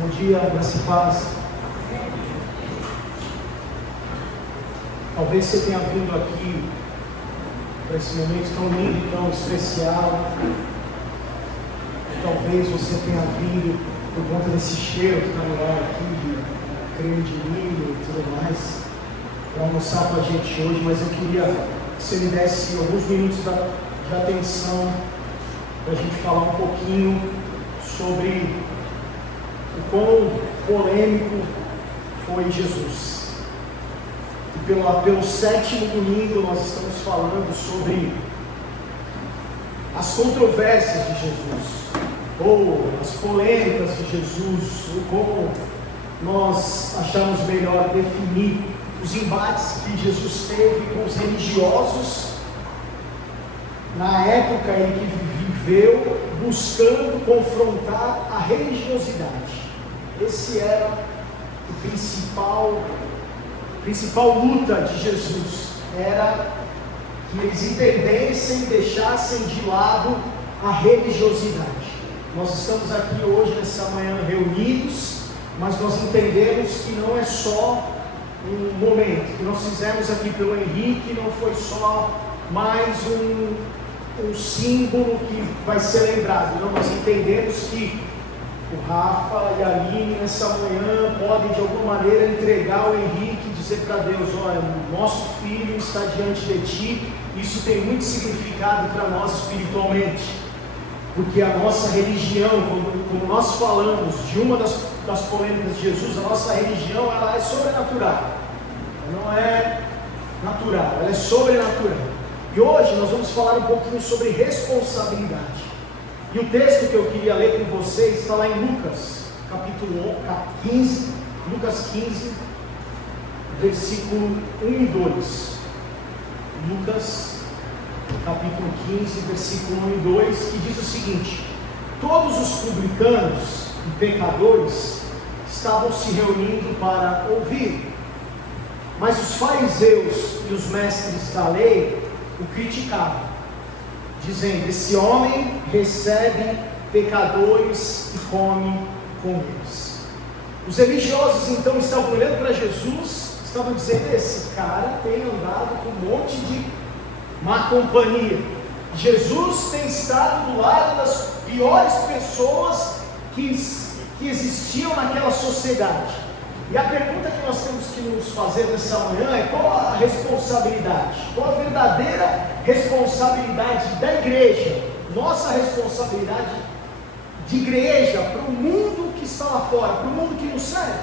Bom dia, graça e paz. Talvez você tenha vindo aqui para esse momento tão lindo e tão especial. Talvez você tenha vindo por conta desse cheiro que está no ar aqui, de creme de milho e tudo mais, para almoçar com a gente hoje, mas eu queria que você me desse alguns minutos de atenção para a gente falar um pouquinho sobre o quão polêmico foi Jesus. E pelo sétimo domingo nós estamos falando sobre as controvérsias de Jesus, ou as polêmicas de Jesus, ou como nós achamos melhor definir os embates que Jesus teve com os religiosos na época em que viveu, buscando confrontar a religiosidade. Esse era a principal luta de Jesus, era que eles entendessem e deixassem de lado a religiosidade. Nós estamos aqui hoje, nessa manhã, reunidos, mas nós entendemos que não é só um momento, que nós fizemos aqui pelo Henrique, não foi só mais um símbolo que vai ser lembrado. Não, nós entendemos que o Rafa e a Aline nessa manhã podem de alguma maneira entregar o Henrique e dizer para Deus: olha, nosso filho está diante de ti. Isso tem muito significado para nós espiritualmente, porque a nossa religião, como nós falamos de uma das polêmicas de Jesus, a nossa religião ela é sobrenatural, ela não é natural, ela é sobrenatural. E hoje nós vamos falar um pouquinho sobre responsabilidade. E o texto que eu queria ler com vocês está lá em Lucas, capítulo 15, Lucas 15, versículo 1 e 2. Lucas, capítulo 15, versículo 1 e 2, que diz o seguinte: todos os publicanos e pecadores estavam se reunindo para ouvir, mas os fariseus e os mestres da lei o criticavam, dizendo: esse homem recebe pecadores e come com eles. Os religiosos então estavam olhando para Jesus, estavam dizendo: esse cara tem andado com um monte de má companhia. Jesus tem estado do lado das piores pessoas que existiam naquela sociedade. E a pergunta que nós temos que nos fazer nessa manhã é: qual a responsabilidade? Qual a verdadeira responsabilidade da igreja? Nossa responsabilidade de igreja para o mundo que está lá fora, para o mundo que nos serve.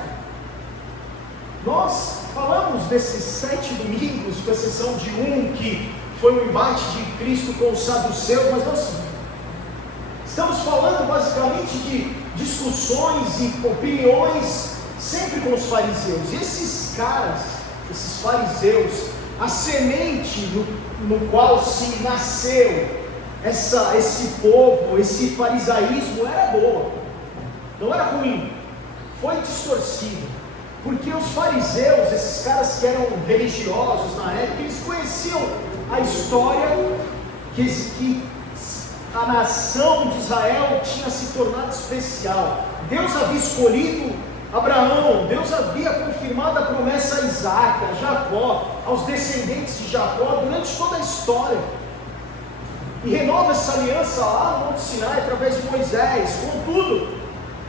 Nós falamos desses 7 domingos, com exceção de um que foi um embate de Cristo com os saduceus, mas nós estamos falando basicamente de discussões e opiniões sempre com os fariseus. E esses caras, esses fariseus, a semente no qual se nasceu esse povo, esse farisaísmo era boa, não era ruim, foi distorcido, porque os fariseus, esses caras que eram religiosos na época, eles conheciam a história que a nação de Israel tinha se tornado especial. Deus havia escolhido Abraão, Deus havia confirmado a promessa a Isaac, a Jacó, aos descendentes de Jacó durante toda a história, e renova essa aliança lá no Monte Sinai através de Moisés. Contudo,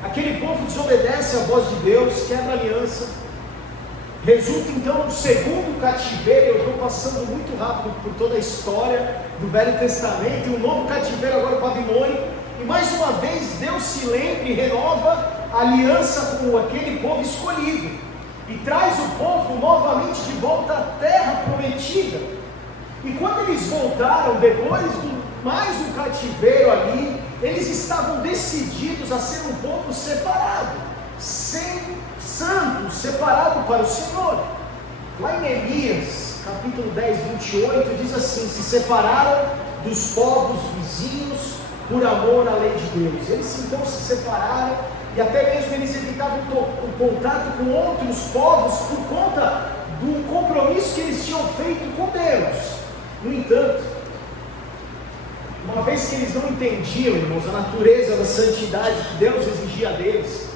aquele povo desobedece à voz de Deus, quebra a aliança, resulta então no segundo cativeiro. Eu estou passando muito rápido por toda a história do Velho Testamento, e um novo cativeiro agora babilônico, e mais uma vez Deus se lembra e renova a aliança com aquele povo escolhido, e traz o povo novamente de volta à terra prometida. E quando eles voltaram, depois de mais um cativeiro ali, eles estavam decididos a ser um povo separado, santo, separado para o Senhor. Lá em Neemias, capítulo 10, 28, diz assim: se separaram dos povos vizinhos por amor à lei de Deus. Eles então se separaram, e até mesmo eles evitavam o contato com outros povos por conta do compromisso que eles tinham feito com Deus. No entanto, uma vez que eles não entendiam, irmãos, a natureza da santidade que Deus exigia deles,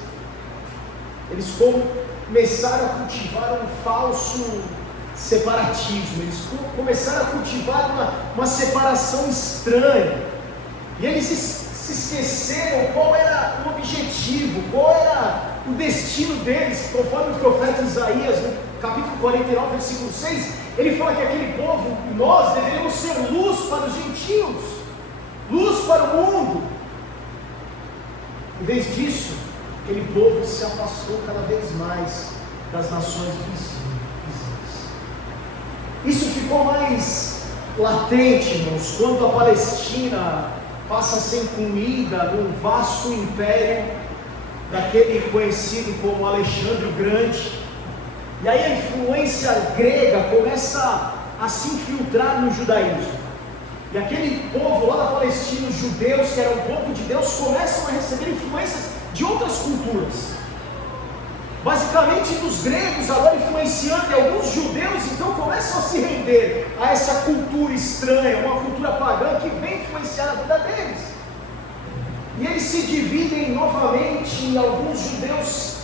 Eles começaram a cultivar um falso separatismo, eles começaram a cultivar uma separação estranha, e eles se esqueceram qual era o objetivo, qual era o destino deles, conforme o profeta Isaías, no capítulo 49, versículo 6, ele fala que aquele povo, nós deveríamos ser luz para os gentios, luz para o mundo. Em vez disso, aquele povo se afastou cada vez mais das nações vizinhas. Isso ficou mais latente, irmãos, quando a Palestina passa a ser incluída num vasto império daquele conhecido como Alexandre o Grande, e aí a influência grega começa a se infiltrar no judaísmo, e aquele povo lá da Palestina, os judeus, que eram o povo de Deus, começam a receber influências de outras culturas, basicamente dos gregos, agora influenciando, e alguns judeus então começam a se render a essa cultura estranha, uma cultura pagã que vem influenciar a vida deles, e eles se dividem novamente em alguns judeus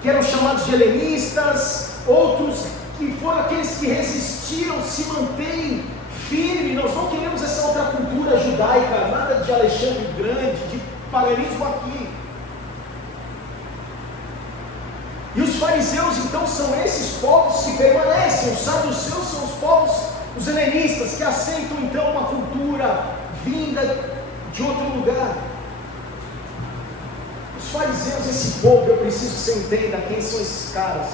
que eram chamados de helenistas, outros que foram aqueles que resistiram, se mantêm firmes. Nós não queremos essa outra cultura judaica, nada de Alexandre o Grande, de paganismo aqui. E os fariseus então são esses povos que permanecem, os saduceus são os povos, os helenistas, que aceitam então uma cultura vinda de outro lugar. Os fariseus, esse povo, eu preciso que você entenda quem são esses caras.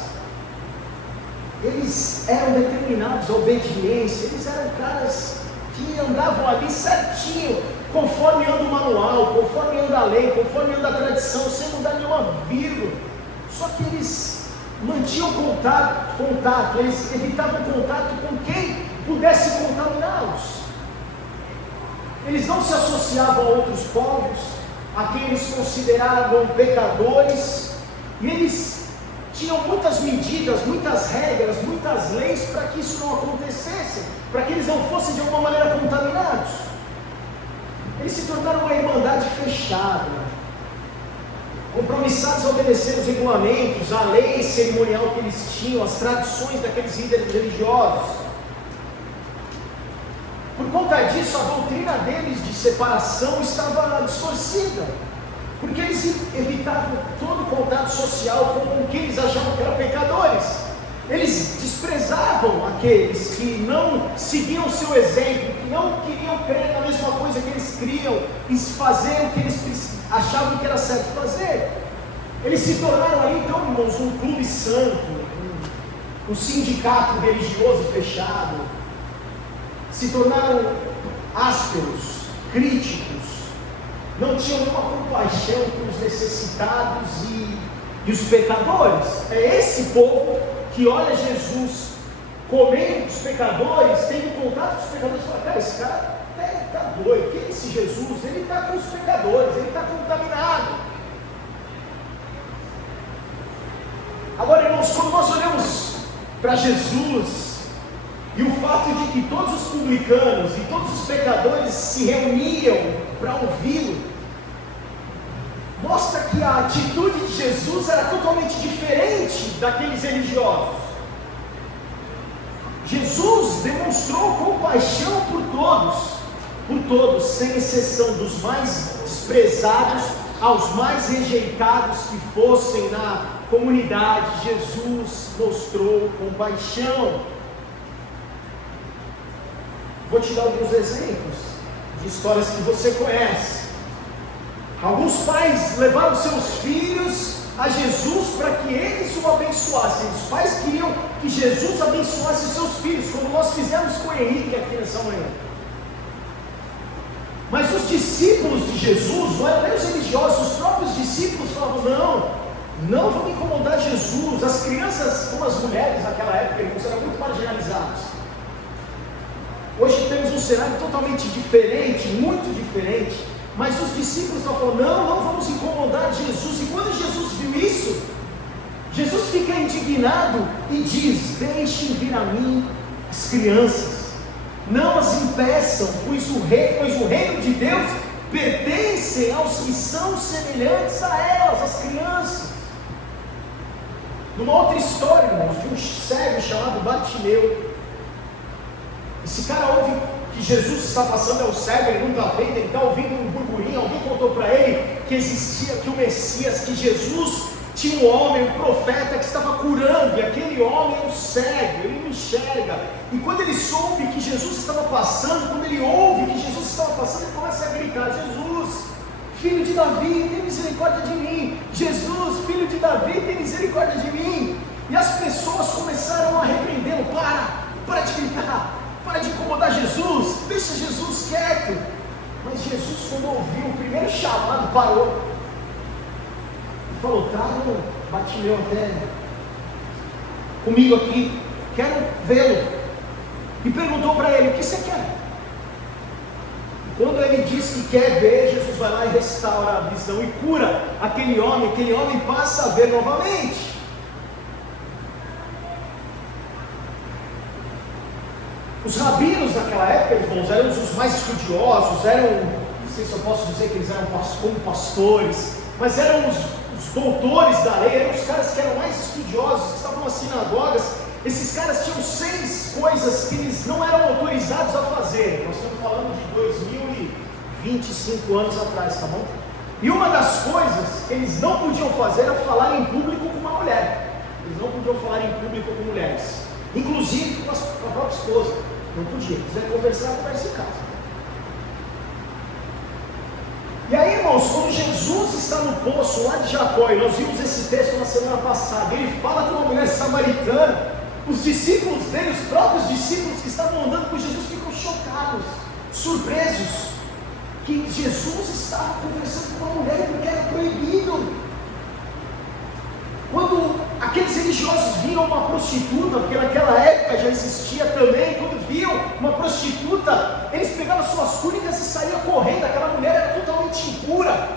Eles eram determinados à obediência, eles eram caras que andavam ali certinho, conforme anda o manual, conforme anda a lei, conforme anda a tradição, sem mudar nenhuma vírgula. Só que eles mantinham contato, eles evitavam contato com quem pudesse contaminá-los. Eles não se associavam a outros povos, a quem eles consideravam pecadores, e eles tinham muitas medidas, muitas regras, muitas leis para que isso não acontecesse, para que eles não fossem de alguma maneira contaminados. Eles se tornaram uma irmandade fechada, compromissados a obedecer os regulamentos, a lei cerimonial que eles tinham, as tradições daqueles líderes religiosos. Por conta disso, a doutrina deles de separação estava distorcida, porque eles evitavam todo contato social com quem eles achavam que eram pecadores. Eles desprezavam aqueles que não seguiam o seu exemplo, que não queriam crer na mesma coisa que eles criam e fazer o que eles achavam que era certo fazer. Eles se tornaram ali então, irmãos, um clube santo, um sindicato religioso fechado. Se tornaram ásperos, críticos, não tinham nenhuma compaixão com os necessitados e os pecadores. É esse povo que olha Jesus comendo com os pecadores, tendo contato com os pecadores, e fala: cara, esse cara está doido, quem é esse Jesus? Ele está com os pecadores, ele está contaminado. Agora, irmãos, quando nós olhamos para Jesus, e o fato de que todos os publicanos e todos os pecadores se reuniam para ouvi-lo, mostra que a atitude de Jesus era totalmente diferente daqueles religiosos. Jesus demonstrou compaixão por todos, sem exceção, dos mais desprezados aos mais rejeitados que fossem na comunidade. Jesus mostrou compaixão. Vou te dar alguns exemplos de histórias que você conhece. Alguns pais levaram seus filhos a Jesus para que eles o abençoassem. Os pais queriam que Jesus abençoasse seus filhos, como nós fizemos com o Henrique aqui nessa manhã. Mas os discípulos de Jesus, não eram nem os religiosos, os próprios discípulos falavam: não vamos incomodar Jesus. As crianças, como as mulheres naquela época, irmãos, eram muito marginalizados. Hoje temos um cenário totalmente diferente, muito diferente, mas os discípulos estão falando: não vamos incomodar Jesus. E quando Jesus viu isso, Jesus fica indignado e diz: deixem vir a mim as crianças, não as impeçam, pois o reino de Deus pertence aos que são semelhantes a elas, as crianças. Numa outra história, irmãos, de um cego chamado Bartimeu. Esse cara ouve que Jesus está passando, é o cego, ele não está vendo, ele está ouvindo um burburinho, alguém contou para ele que existia, que o Messias, que Jesus tinha um homem, um profeta que estava curando, e aquele homem é um cego, ele não enxerga. E quando ele soube que Jesus estava passando, quando ele ouve que Jesus estava passando, ele começa a gritar: Jesus, filho de Davi, tem misericórdia de mim. Jesus, filho de Davi, tem misericórdia de mim. E as pessoas começaram a repreendê-lo: para de gritar, para de incomodar Jesus, deixa Jesus quieto. Mas Jesus, quando ouviu o primeiro chamado, parou e falou: traga Bartimeu até comigo aqui, quero vê-lo. E perguntou para ele: o que você quer? E quando ele diz que quer ver, Jesus vai lá e restaura a visão e cura aquele homem passa a ver novamente. Os rabinos daquela época, irmãos, eram os mais estudiosos, não sei se eu posso dizer que eles eram como pastores, mas eram os doutores da lei, eram os caras que eram mais estudiosos, que estavam nas sinagogas. Esses caras tinham 6 coisas que eles não eram autorizados a fazer. Nós estamos falando de 2025 anos atrás, tá bom? E uma das coisas que eles não podiam fazer era falar em público com uma mulher. Eles não podiam falar em público com mulheres, inclusive com a própria esposa. Não podia. Se quiser conversar, conversa em casa. E aí, irmãos, quando Jesus está no poço lá de Jacó, e nós vimos esse texto na semana passada, ele fala com uma mulher samaritana. Os discípulos dele, os próprios discípulos que estavam andando com Jesus, ficam chocados, surpresos, que Jesus estava conversando com uma mulher porque era proibido. Quando aqueles religiosos viam uma prostituta, porque naquela época já existia também, quando viam uma prostituta, eles pegavam suas túnicas e saíam correndo. Aquela mulher era totalmente impura.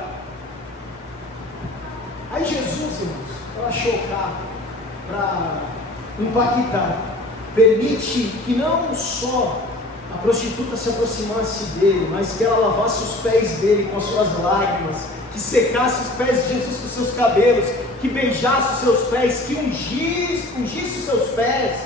Aí Jesus, irmãos, para chocar, para impactar, permite que não só a prostituta se aproximasse dele, mas que ela lavasse os pés dele com as suas lágrimas, que secasse os pés de Jesus com os seus cabelos, que beijasse os seus pés, que ungisse os seus pés.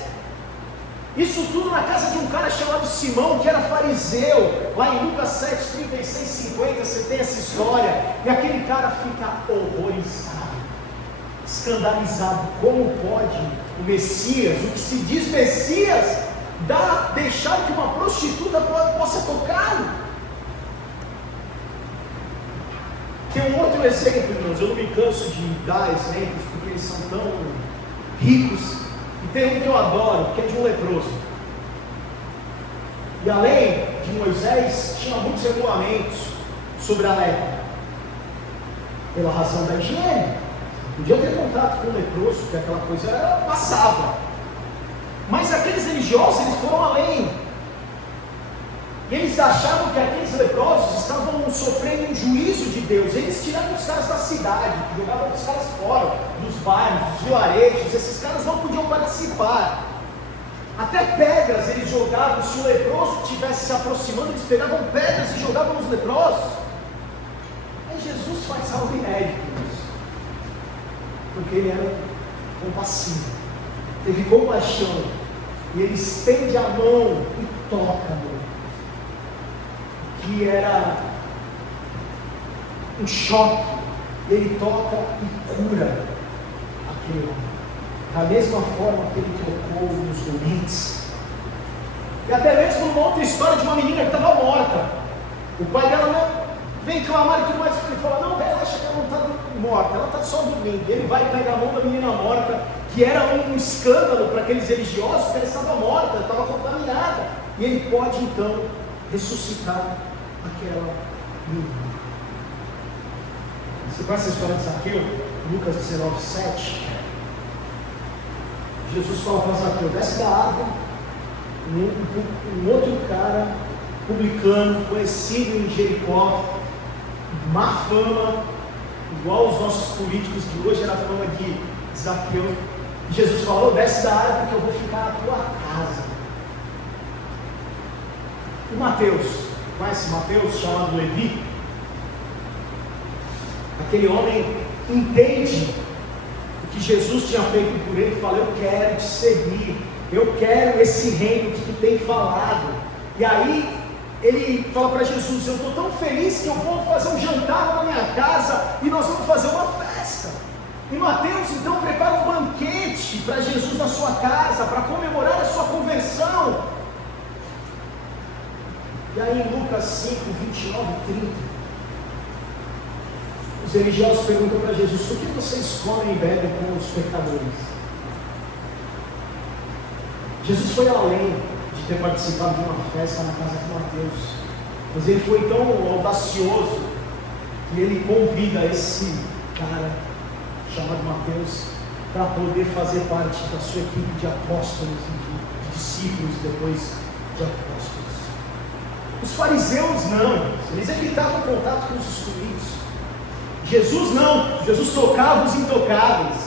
Isso tudo na casa de um cara chamado Simão, que era fariseu. Lá em Lucas 7, 36, 50, você tem essa história. E aquele cara fica horrorizado, escandalizado. Como pode o Messias, o que se diz Messias, deixar que uma prostituta possa tocá-lo? Tem um outro exemplo, irmãos, eu não me canso de dar exemplos, porque eles são tão ricos. E tem um que eu adoro, que é de um leproso. E a lei de Moisés tinha muitos regulamentos sobre a lepra, pela razão da higiene. Podia ter contato com o leproso, porque aquela coisa passava. Mas aqueles religiosos, eles foram além. E eles achavam que aqueles leprosos estavam sofrendo um juízo de Deus. Eles tiravam os caras da cidade, jogavam os caras fora, dos bairros, dos vilarejos. Esses caras não podiam participar. Até pedras eles jogavam. Se o leproso estivesse se aproximando, eles pegavam pedras e jogavam nos leprosos. Aí Jesus faz algo inédito, porque ele era compassivo, teve compaixão, e ele estende a mão e toca a mão, que era um choque. Ele toca e cura aquele homem, da mesma forma que ele tocou nos doentes. E até mesmo numa outra história de uma menina que estava morta. O pai dela vem clamar e tudo mais. Ele fala: não, relaxa que ela não está morta, ela está só dormindo. E ele vai pegar a mão da menina morta, que era um escândalo para aqueles religiosos, porque ela estava morta, estava contaminada. E ele pode então ressuscitar aquela menina. Você conhece a história de Zaqueu? Lucas 19, 7. Jesus fala para Zaqueu: desce da árvore. Um outro cara, publicano, conhecido em Jericó, má fama, igual os nossos políticos que hoje era a fama de Zaqueu. Jesus falou: desce da árvore que eu vou ficar na tua casa. E Mateus, conhece Mateus, chamado Levi? Aquele homem entende o que Jesus tinha feito por ele, fala: eu quero te seguir, eu quero esse reino que tu tem falado. E aí ele fala para Jesus: eu estou tão feliz que eu vou fazer um jantar na minha casa e nós vamos fazer uma festa. E Mateus então prepara um banquete para Jesus na sua casa, para comemorar a sua conversão. E aí em Lucas 5, 29 e 30, os religiosos perguntam para Jesus: por que vocês comem e bebem com os pecadores? Jesus foi além de ter participado de uma festa na casa de Mateus, mas ele foi tão audacioso que ele convida esse cara chamado Mateus para poder fazer parte da sua equipe de apóstolos e de discípulos e depois de apóstolos. Os fariseus não, eles evitavam contato com os excluídos. Jesus não, Jesus tocava os intocáveis.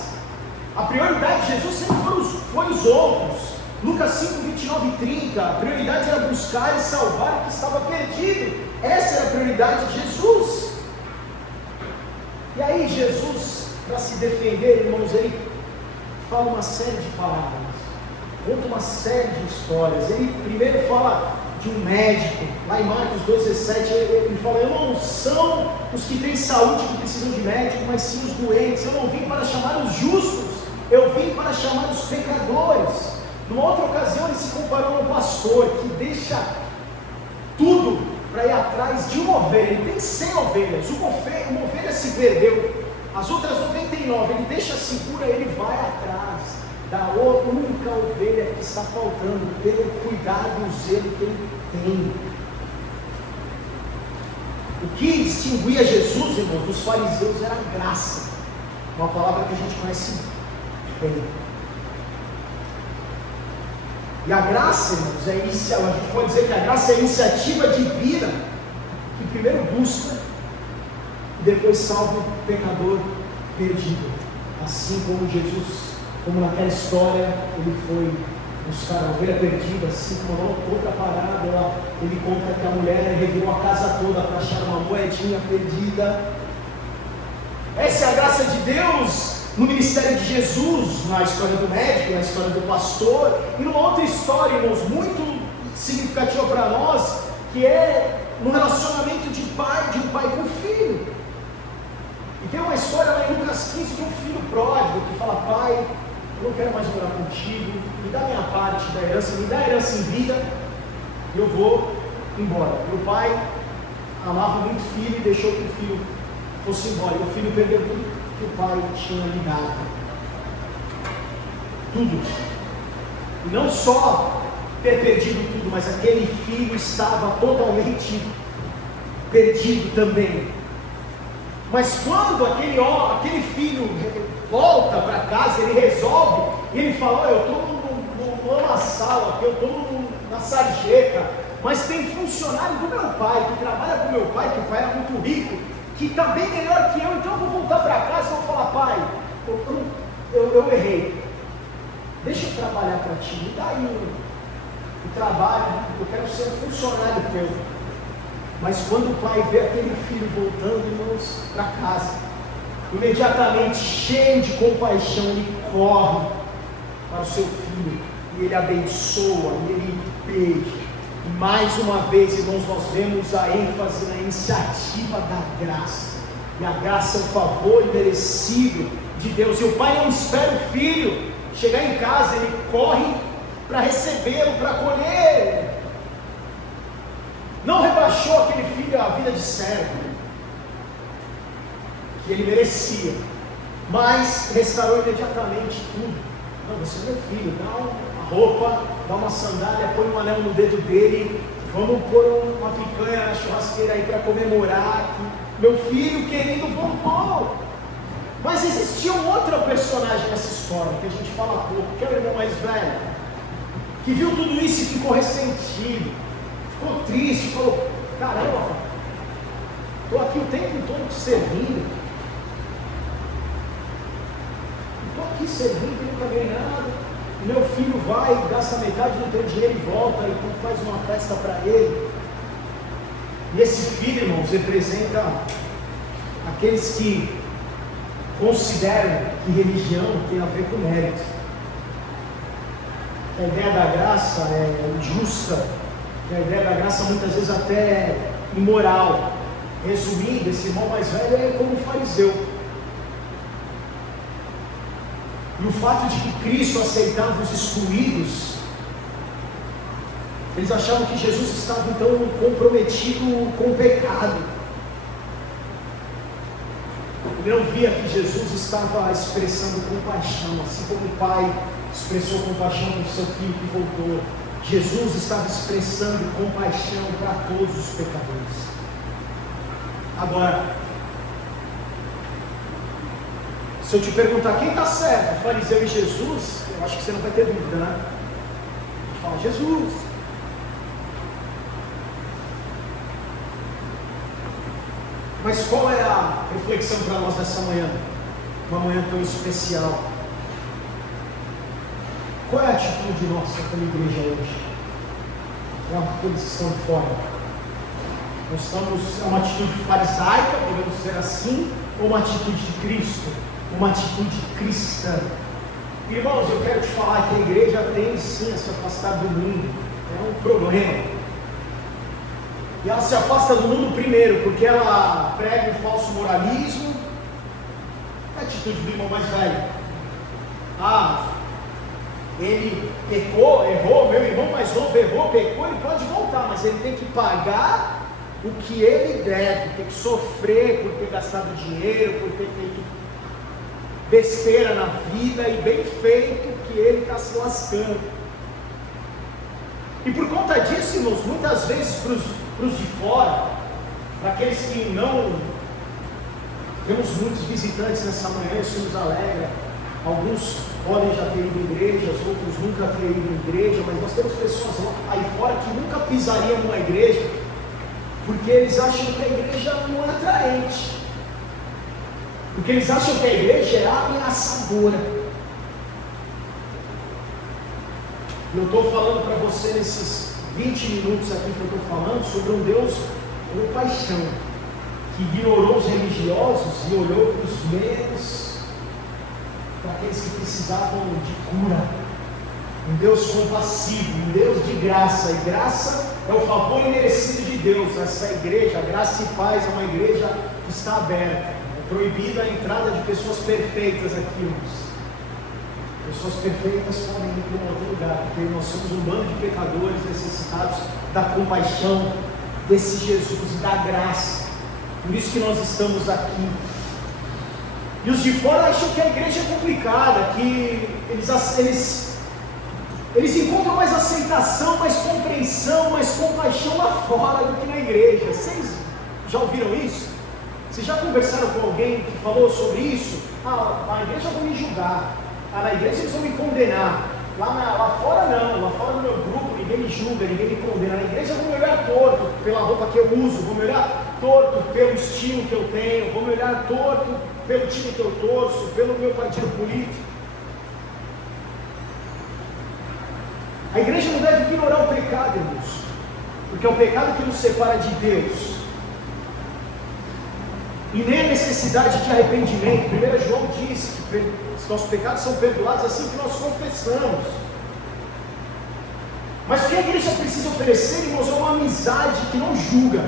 A prioridade de Jesus sempre foi os outros. Lucas 5, 29 e 30, a prioridade era buscar e salvar o que estava perdido. Essa era a prioridade de Jesus. E aí Jesus, para se defender, irmãos, ele fala uma série de parábolas, conta uma série de histórias. Ele primeiro fala de um médico, lá em Marcos 12:17, ele fala: não são os que têm saúde que precisam de médico, mas sim os doentes. Eu não vim para chamar os justos, eu vim para chamar os pecadores. Numa outra ocasião ele se comparou a um pastor que deixa tudo para ir atrás de uma ovelha. Ele tem 100 ovelhas, uma ovelha se perdeu, as outras 99, ele deixa segura, ele vai atrás da única ovelha que está faltando, pelo cuidado e o zelo que ele tem. O que distinguia Jesus, irmãos, dos fariseus era a graça, uma palavra que a gente conhece bem. E a graça, irmãos, a gente pode dizer que a graça é a iniciativa divina que primeiro busca e depois salva o pecador perdido. Assim como Jesus, como naquela história, ele foi buscar a ovelha perdida, assim como na outra parábola, ele conta que a mulher revirou a casa toda para achar uma moedinha perdida. Essa é a graça de Deus no ministério de Jesus, na história do médico, na história do pastor, e numa outra história, irmãos, muito significativa para nós, que é no relacionamento de um pai com filho. E tem uma história lá em Lucas 15 de um filho pródigo que fala: pai, eu não quero mais morar contigo, me dá minha parte da herança, me dá a herança em vida, e eu vou embora. E o pai amava muito o filho e deixou que o filho fosse embora, e o filho perdeu tudo que o pai tinha lhe dado, tudo. E não só ter perdido tudo, mas aquele filho estava totalmente perdido também. Mas quando aquele filho volta para casa, ele resolve, e ele fala: eu estou numa sala aqui, eu estou na sarjeta, mas tem funcionário do meu pai, que trabalha com meu pai, que o pai era muito rico, que está bem melhor que eu, então eu vou voltar para casa e vou falar: pai, eu errei, deixa eu trabalhar para ti, me dá aí o trabalho, eu quero ser funcionário teu. Mas quando o pai vê aquele filho voltando, irmãos, para casa, imediatamente, cheio de compaixão, ele corre para o seu filho, e ele abençoa, e ele beija. E mais uma vez, irmãos, nós vemos a ênfase na iniciativa da graça. E a graça é o favor imerecido de Deus. E o pai não espera o filho chegar em casa, ele corre para recebê-lo, para acolher. Não rebaixou aquele filho à vida de servo, que ele merecia, mas restaurou imediatamente tudo. Não, você é meu filho, dá uma roupa, dá uma sandália, põe um anel no dedo dele, vamos pôr uma picanha na churrasqueira aí para comemorar que meu filho querido voltou. Mas existia um outro personagem nessa história, que a gente fala pouco, que é o irmão mais velho, que viu tudo isso e ficou ressentido, ficou triste, falou: caramba, estou aqui o tempo todo te servindo, estou aqui servindo e nunca ganhei nada, meu filho vai, gasta metade do teu dinheiro e volta, e tu faz uma festa para ele. E esse filho, irmãos, representa aqueles que consideram que religião tem a ver com mérito. A ideia da graça é injusta, que a ideia da graça muitas vezes até é imoral. Resumindo, esse irmão mais velho é como um fariseu. E o fato de que Cristo aceitava os excluídos, eles achavam que Jesus estava então comprometido com o pecado. Ele não via que Jesus estava expressando compaixão, assim como o pai expressou compaixão por seu filho que voltou. Jesus estava expressando compaixão para todos os pecadores. Agora, se eu te perguntar quem está certo, fariseu e Jesus, eu acho que você não vai ter dúvida, né? Fala Jesus. Mas qual é a reflexão para nós nessa manhã? Uma manhã tão especial. Qual é a atitude nossa como igreja hoje? Para aqueles que estão fora. Nós estamos, é uma atitude farisaica, podemos dizer assim, ou uma atitude de Cristo? Uma atitude cristã. Irmãos, eu quero te falar que a igreja tem sim a se afastar do mundo. É um problema. E ela se afasta do mundo primeiro, porque ela prega um falso moralismo. É a atitude do irmão mais velho. Ele pecou, errou, meu irmão mais novo errou, pecou, ele pode voltar, mas ele tem que pagar o que ele deve, tem que sofrer por ter gastado dinheiro, por ter feito besteira na vida, e bem feito que ele está se lascando. E por conta disso, irmãos, muitas vezes para os de fora, para aqueles que não, temos muitos visitantes nessa manhã, isso nos alegra. Alguns podem já ter ido em igrejas, outros nunca ter ido em igreja, mas nós temos pessoas aí fora que nunca pisariam numa igreja, porque eles acham que a igreja não é atraente, porque eles acham que a igreja é ameaçadora. Eu estou falando para você nesses 20 minutos aqui que eu estou falando sobre um Deus com paixão, que ignorou os religiosos e olhou para os menos, para aqueles que precisavam de cura. Um Deus compassivo, um Deus de graça, e graça é o favor imerecido de Deus. Essa igreja, a Graça e Paz, é uma igreja que está aberta. É proibida a entrada de pessoas perfeitas aqui, irmãos. Pessoas perfeitas podem ir para um outro lugar, porque nós somos um bando de pecadores necessitados da compaixão desse Jesus e da graça. Por isso que nós estamos aqui. E os de fora acham que a igreja é complicada, que eles encontram mais aceitação, mais compreensão, mais compaixão lá fora do que na igreja. Vocês já ouviram isso? Vocês já conversaram com alguém que falou sobre isso? Na igreja vão me julgar, na igreja eles vão me condenar, lá fora não, lá fora no meu grupo ninguém me julga, ninguém me condena, na igreja vão me olhar torto pela roupa que eu uso, vão me olhar torto pelo estilo que eu tenho, vão me olhar torto pelo time que eu torço, pelo meu partido político. A igreja não deve ignorar o pecado, irmãos, porque é o pecado que nos separa de Deus, e nem a necessidade de arrependimento. 1 João diz que os nossos pecados são perdoados assim que nós confessamos. Mas o que a igreja precisa oferecer, irmãos, é uma amizade que não julga.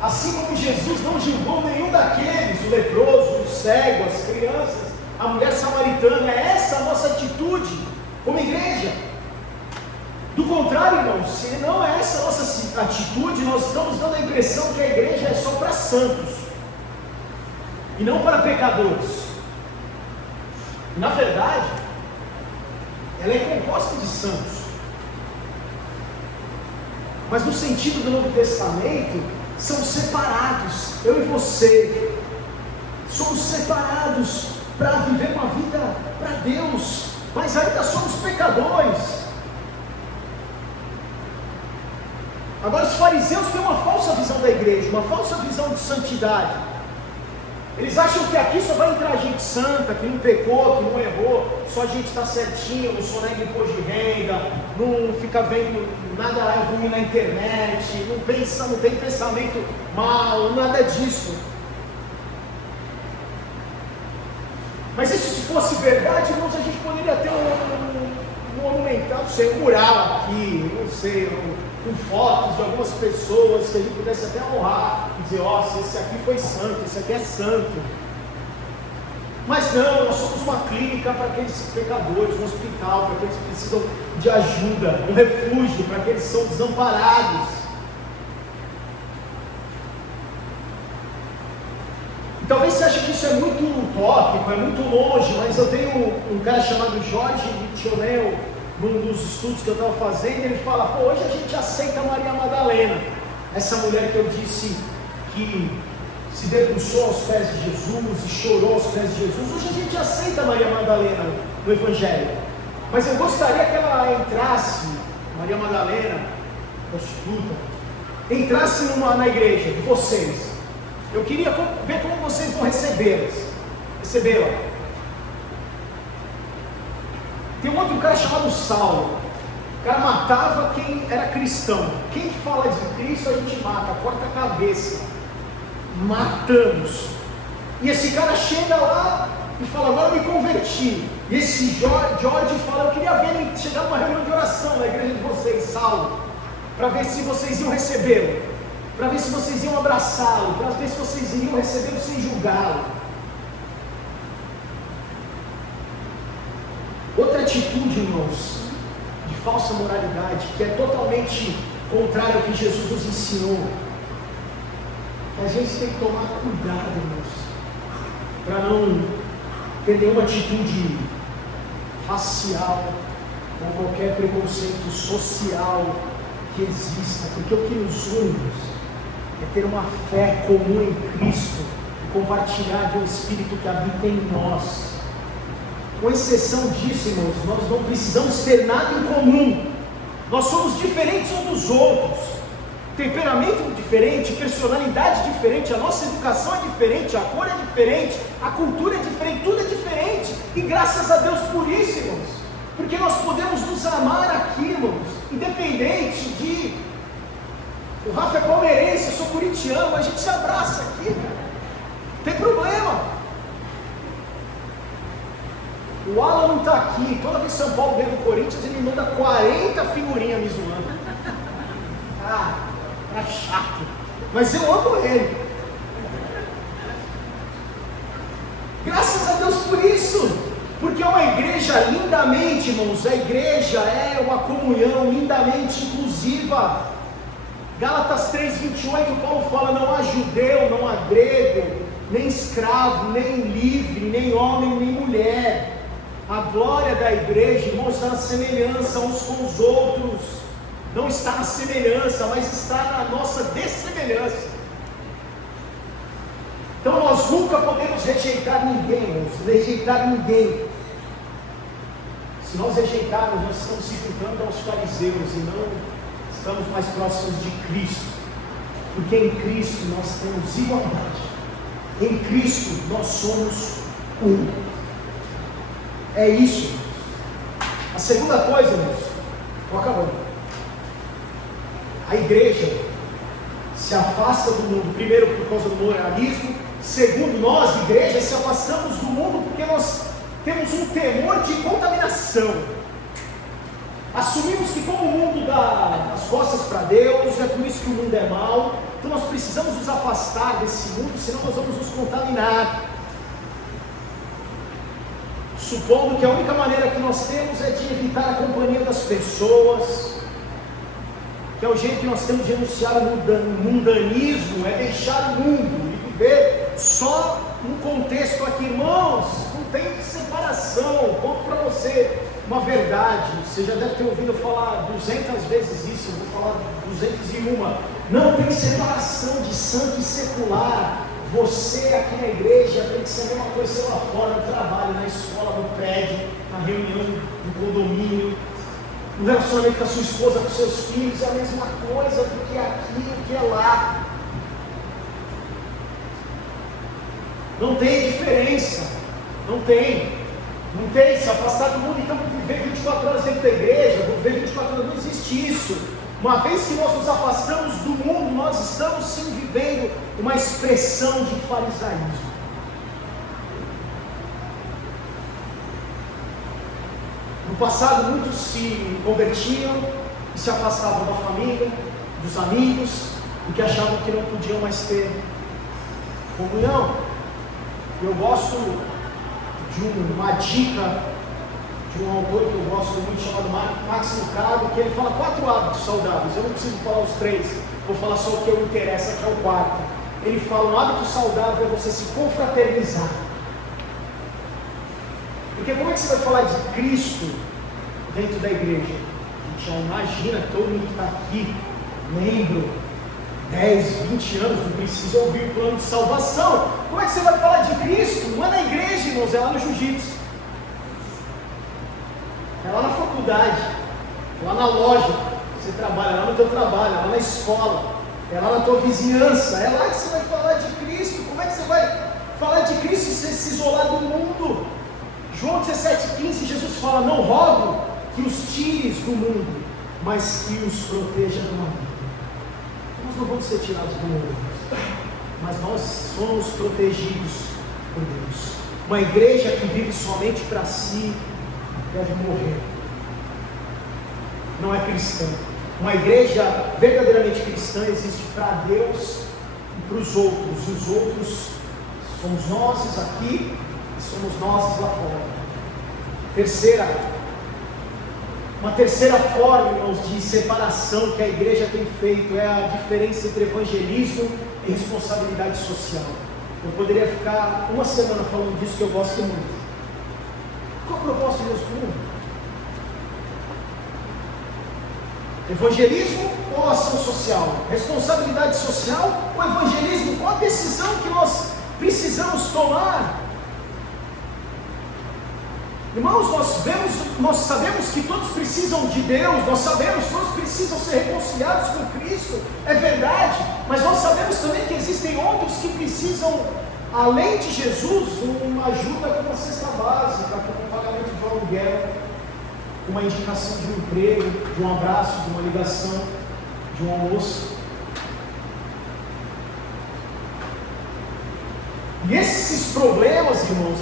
Assim como Jesus não julgou nenhum daqueles, o leproso, o cego, as crianças, a mulher samaritana. É essa a nossa atitude como igreja. Do contrário, irmãos, se não é essa a nossa atitude, nós estamos dando a impressão que a igreja é só para santos e não para pecadores. E, na verdade, ela é composta de santos, mas no sentido do Novo Testamento, são separados. Eu e você somos separados para viver uma vida para Deus, mas ainda somos pecadores. Agora, os fariseus têm uma falsa visão da igreja, uma falsa visão de santidade. Eles acham que aqui só vai entrar gente santa, que não pecou, que não errou, só a gente está certinho, não sonega imposto de renda, não fica vendo nada ruim na internet, não tem pensamento mal, nada disso. Mas isso, se fosse verdade, irmãos, a gente poderia ter um monumental, não sei, um mural aqui, não sei, com fotos de algumas pessoas que a gente pudesse até honrar e dizer, ó, esse aqui foi santo, esse aqui é santo. Mas não, nós somos uma clínica para aqueles pecadores, um hospital para aqueles que precisam de ajuda, um refúgio para aqueles que são desamparados. E talvez você ache que isso é muito utópico, é muito longe, mas eu tenho um cara chamado Jorge Michonel, num dos estudos que eu estava fazendo, ele fala, pô, hoje a gente aceita Maria Madalena, essa mulher que eu disse que se debruçou aos pés de Jesus e chorou aos pés de Jesus. Hoje a gente aceita Maria Madalena no Evangelho, mas eu gostaria que ela entrasse, Maria Madalena, prostituta, entrasse na igreja de vocês. Eu queria ver como vocês vão recebê-la. Tem um outro cara chamado Saulo. O cara matava quem era cristão. Quem fala de Cristo a gente mata, corta a cabeça. Matamos. E esse cara chega lá e fala, agora eu me converti. E esse Jorge fala, eu queria ver ele chegar numa reunião de oração na igreja de vocês, Saulo, para ver se vocês iam recebê-lo, para ver se vocês iam abraçá-lo, para ver se vocês iriam recebê-lo sem julgá-lo. Outra atitude, irmãos, de falsa moralidade, que é totalmente contrária ao que Jesus nos ensinou, a gente tem que tomar cuidado, irmãos, para não ter nenhuma atitude racial ou qualquer preconceito social que exista, porque o que nos une é ter uma fé comum em Cristo e compartilhar de um Espírito que habita em nós. Com exceção disso, irmãos, nós não precisamos ter nada em comum. Nós somos diferentes uns dos outros, temperamento diferente, personalidade diferente, a nossa educação é diferente, a cor é diferente, a cultura é diferente, tudo é diferente, e graças a Deus por isso, irmãos, porque nós podemos nos amar aqui, irmãos, independente de... O Rafa é palmeirense, eu sou corintiano, a gente se abraça aqui, cara, não tem problema. O Alan não está aqui, toda vez que São Paulo ganha do Corinthians, ele me manda 40 figurinhas me zoando. É chato, mas eu amo ele. Graças a Deus por isso, porque é uma igreja lindamente, irmãos, a igreja é uma comunhão lindamente inclusiva. Gálatas 3:28, Paulo fala, não há judeu, não há grego, nem escravo, nem livre, nem homem, nem mulher. A glória da igreja, irmãos, está na semelhança uns com os outros. Não está na semelhança, mas está na nossa dessemelhança. Então nós nunca podemos rejeitar ninguém, irmãos, rejeitar ninguém. Se nós rejeitarmos, nós estamos se juntando aos fariseus e não estamos mais próximos de Cristo, porque em Cristo nós temos igualdade, em Cristo nós somos um. É isso. A segunda coisa, irmãos, estou acabando. A igreja se afasta do mundo, primeiro por causa do moralismo, segundo, nós, igreja, se afastamos do mundo porque nós temos um temor de contaminação. Assumimos que como o mundo dá as costas para Deus, é por isso que o mundo é mau, então nós precisamos nos afastar desse mundo, senão nós vamos nos contaminar. Supondo que a única maneira que nós temos é de evitar a companhia das pessoas, que é o jeito que nós temos de renunciar ao mundanismo, é deixar o mundo e viver só num contexto aqui, irmãos, não tem separação. Conto para você uma verdade, você já deve ter ouvido falar 200 vezes isso, eu vou falar 201, não tem separação de santo e secular. Você aqui na igreja tem que ser a mesma coisa lá fora, no trabalho, na escola, no prédio, na reunião, no condomínio, no relacionamento com a sua esposa, com seus filhos, é a mesma coisa do que aqui, do que é lá. Não tem diferença, não tem se afastar do mundo, então viver 24 horas dentro da igreja, viver 24 horas, não existe isso. Uma vez que nós nos afastamos do mundo, nós estamos sim vivendo uma expressão de farisaísmo. No passado, muitos se convertiam e se afastavam da família, dos amigos, porque achavam que não podiam mais ter comunhão. Eu gosto de uma dica de um autor que eu gosto muito, chamado Max Lucado, que ele fala 4 hábitos saudáveis. Eu não preciso falar os 3, vou falar só o que eu interessa, que é o 4. Ele fala: um hábito saudável é você se confraternizar. Porque como é que você vai falar de Cristo dentro da igreja? A gente já imagina que todo mundo que está aqui, membro, 10, 20 anos, não precisa ouvir o plano de salvação. Como é que você vai falar de Cristo? Não é na igreja, irmãos, é lá no jiu-jitsu, é lá na faculdade, é lá na loja que você trabalha, é lá no teu trabalho, é lá na escola, é lá na tua vizinhança, é lá que você vai falar de Cristo. Como é que você vai falar de Cristo se se isolar do mundo? João 17,15, Jesus fala: não rogo que os tires do mundo, mas que os proteja do maligno. Nós não vamos ser tirados do mundo, mas nós somos protegidos por Deus. Uma igreja que vive somente para si deve morrer. Não é cristã. Uma igreja verdadeiramente cristã existe para Deus e para os outros. E os outros somos nós aqui e somos nós lá fora. Uma terceira forma, irmãos, de separação que a igreja tem feito é a diferença entre evangelismo e responsabilidade social. Eu poderia ficar uma semana falando disso, que eu gosto muito. Qual é o propósito de Deus para o mundo? Evangelismo ou ação social? Responsabilidade social ou evangelismo? Qual a decisão que nós precisamos tomar? Irmãos, nós sabemos que todos precisam de Deus, nós sabemos que todos precisam ser reconciliados com Cristo, é verdade, mas nós sabemos também que existem outros que precisam, além de Jesus, uma ajuda com uma cesta básica, com o pagamento de um aluguel, uma indicação de um emprego, de um abraço, de uma ligação, de um almoço. E esses problemas, irmãos,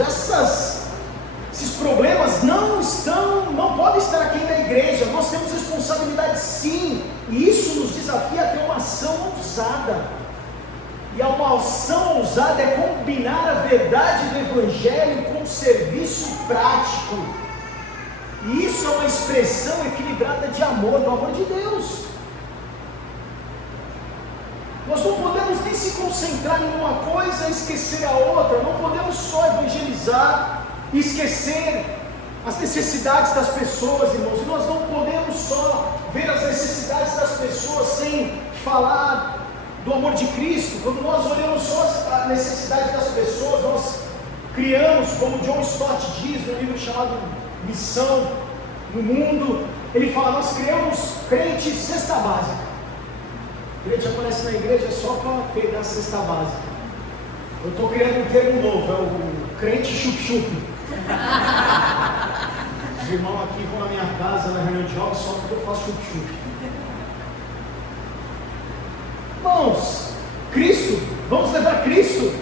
esses problemas não podem estar aqui na igreja. Nós temos responsabilidade, sim, e isso nos desafia a ter uma ação ousada. E uma ação ousada é combinar a verdade do evangelho com o serviço prático. E isso é uma expressão equilibrada de amor, do amor de Deus. Nós não podemos nem se concentrar em uma coisa e esquecer a outra. Não podemos só evangelizar e esquecer as necessidades das pessoas, irmãos. E nós não podemos só ver as necessidades das pessoas sem falar do amor de Cristo. Quando nós olhamos só a necessidade das pessoas, nós criamos, como John Stott diz no livro chamado Missão no Mundo, ele fala: nós criamos crente cesta básica. O crente aparece na igreja só para pegar a cesta básica. Eu estou criando um termo novo, é o crente chup-chup. Os irmãos aqui vão na minha casa, na reunião de jogos, só porque eu faço chup-chup. Irmãos, Cristo, vamos levar Cristo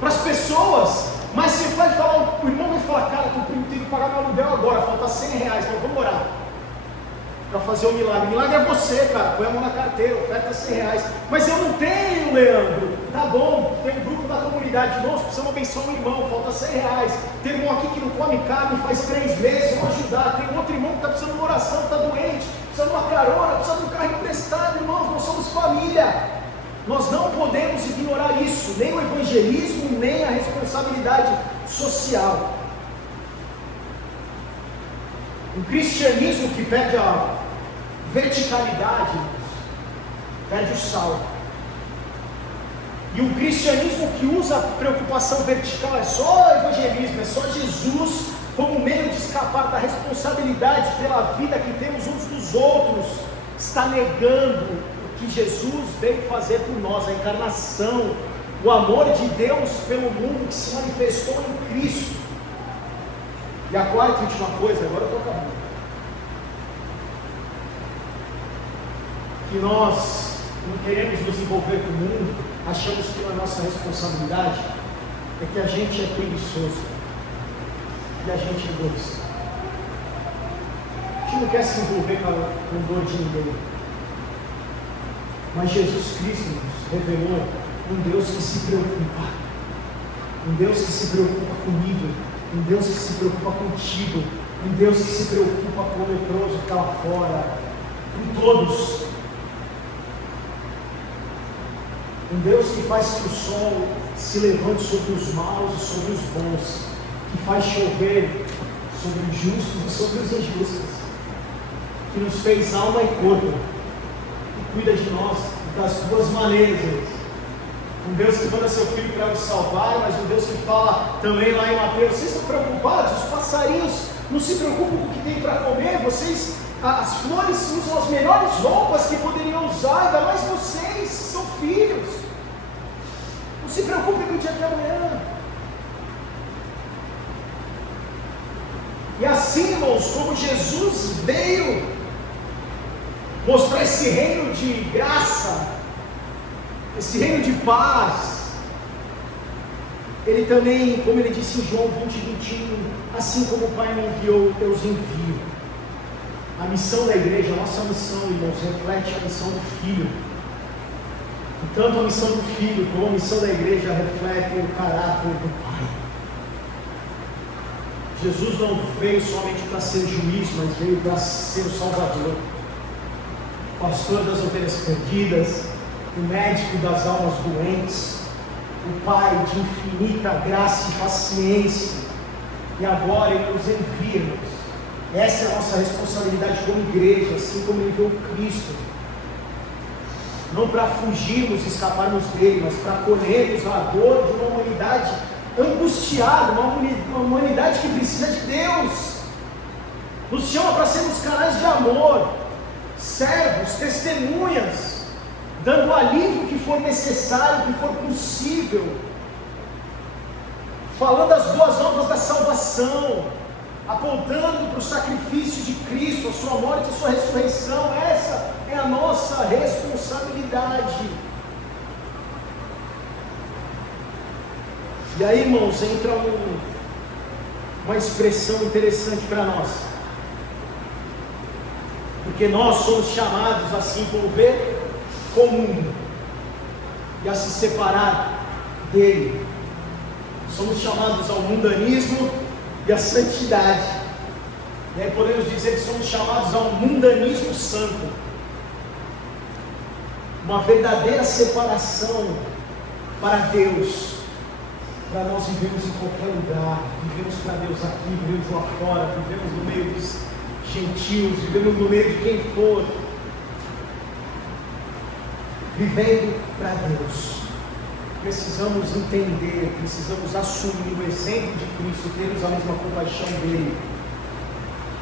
para as pessoas. Mas você vai falar, o irmão vai falar: cara, teu primo tem que pagar meu aluguel agora, falta R$100. Então vamos orar para fazer o milagre. O milagre é você, cara, põe a mão na carteira, oferta R$100. Mas eu não tenho, Leandro. Tá bom, tem um grupo da comunidade, irmãos, precisamos abençoar um irmão, falta R$100. Tem um irmão aqui que não come carne faz 3 meses, vamos ajudar. Tem outro irmão que está precisando de uma oração, está doente, precisa de uma carona, precisa de um carro emprestado. Irmãos, nós somos família. Nós não podemos ignorar isso, nem o evangelismo, nem a responsabilidade social. Um cristianismo que perde a verticalidade, perde o sal. E um cristianismo que usa a preocupação vertical, é só evangelismo, é só Jesus como meio de escapar da responsabilidade pela vida que temos uns dos outros, está negando que Jesus veio fazer por nós, a encarnação, o amor de Deus pelo mundo que se manifestou em Cristo. E a quarta e última coisa, agora eu estou acabando, que nós não queremos nos envolver com o mundo, achamos que a nossa responsabilidade é que a gente é preguiçoso e a gente é egoísta. gente não quer se envolver com dor de ninguém. Mas Jesus Cristo nos revelou um Deus que se preocupa. Um Deus que se preocupa comigo. Um Deus que se preocupa contigo. Um Deus que se preocupa com o leproso que está lá fora. Com todos. Um Deus que faz que o sol se levante sobre os maus e sobre os bons. Que faz chover sobre os justos e sobre os injustos. Que nos fez alma e corpo. Que cuida de nós das duas maneiras. Um Deus que manda seu Filho para nos salvar, mas um Deus que fala também lá em Mateus: vocês estão preocupados? Os passarinhos não se preocupam com o que tem para comer, vocês, as flores usam as melhores roupas que poderiam usar, ainda mais vocês, são filhos. Não se preocupem com o dia de amanhã. E assim, irmãos, como Jesus veio mostrar esse reino de graça, esse reino de paz, Ele também, como Ele disse em João 20:21, assim como o Pai me enviou, eu os envio. A missão da igreja, a nossa missão, irmãos, reflete a missão do Filho. E tanto a missão do Filho como a missão da igreja refletem o caráter do Pai. Jesus não veio somente para ser juiz, mas veio para ser o Salvador, o pastor das ovelhas perdidas, o médico das almas doentes, o Pai de infinita graça e paciência. E agora Ele nos envia. Essa é a nossa responsabilidade como igreja, assim como Ele enviou Cristo. Não para fugirmos e escaparmos dele, mas para acolhermos a dor de uma humanidade angustiada, uma humanidade que precisa de Deus. Nos chama para sermos canais de amor, servos, testemunhas, dando o alívio que for necessário, que for possível, falando as boas novas da salvação, apontando para o sacrifício de Cristo, a sua morte, a sua ressurreição. Essa é a nossa responsabilidade. E aí, irmãos, entra uma expressão interessante para nós, porque nós somos chamados a se envolver com o mundo e a se separar dele. Somos chamados ao mundanismo e à santidade. E aí podemos dizer que somos chamados a um mundanismo santo, uma verdadeira separação para Deus. Para nós vivemos em qualquer lugar, vivemos para Deus aqui, vivemos lá fora, vivemos no meio dos gentios, vivemos no meio de quem for, vivendo para Deus. Precisamos entender, precisamos assumir o exemplo de Cristo, termos a mesma compaixão dele.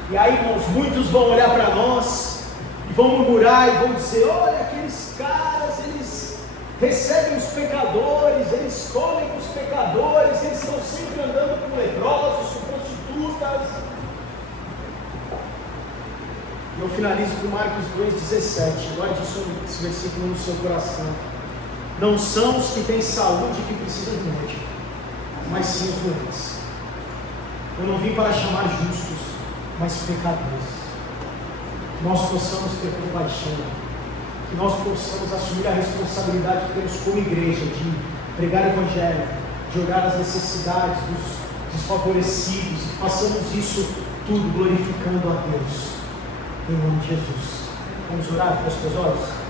E aí, irmãos, muitos vão olhar para nós e vão murmurar e vão dizer: olha, aqueles caras, eles recebem os pecadores, eles comem com os pecadores, eles estão sempre andando com leprosos, com prostitutas. E eu finalizo com Marcos 2,17. Guarde esse versículo no seu coração. Não são os que têm saúde que precisam de médico, mas sim os doentes. Eu não vim para chamar justos, mas pecadores. Que nós possamos ter compaixão, que nós possamos assumir a responsabilidade que temos como igreja de pregar o Evangelho, de olhar as necessidades dos desfavorecidos, e que façamos isso tudo glorificando a Deus, em nome de Jesus. Vamos orar, feche os olhos.